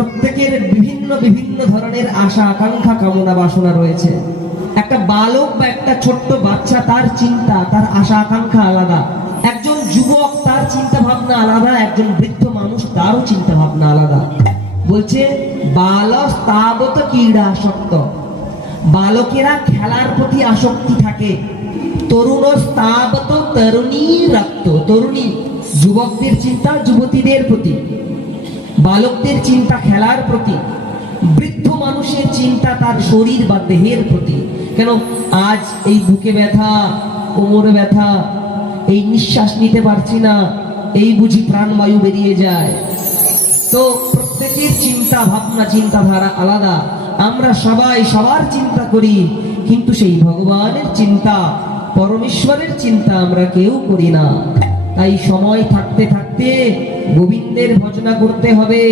প্রত্যেকের বিভিন্ন বিভিন্ন ধরনের আশা আকাঙ্ক্ষা কামনা বাসনা রয়েছে। একটা বালক বা একটা ছোট্ট বাচ্চা, তার চিন্তা তার আশা আকাঙ্ক্ষা আলাদা। একজন যুবক তার চিন্তা ভাবনা আলাদা, একজন বৃদ্ধ মানুষ তারও চিন্তা ভাবনা আলাদা। বলছে বালস্তাবত ক্রীড়া আসক্ত, বালকেরা খেলার প্রতি আসক্তি থাকে। তরুণস্তাবত তরুণী রক্ত, তরুণী যুবকদের চিন্তা যুবতীদের প্রতি, বালকদের চিন্তা খেলার প্রতি, বৃদ্ধ মানুষের চিন্তা তার শরীর বা দেহের প্রতি। কেন আজ এই বুকে ব্যথা, কোমরে ব্যথা, এই নিঃশ্বাস নিতে পারছি না, এই বুঝি প্রাণবায়ু বেরিয়ে যায়। তো প্রত্যেকের চিন্তা ভাবনা চিন্তাধারা আলাদা। আমরা সবাই সবার চিন্তা করি, কিন্তু সেই ভগবানের চিন্তা, পরমেশ্বরের চিন্তা আমরা কেউ করি না। তাই সময় থাকতে থাকতে গোবিন্দের ভজনা করতে হবে।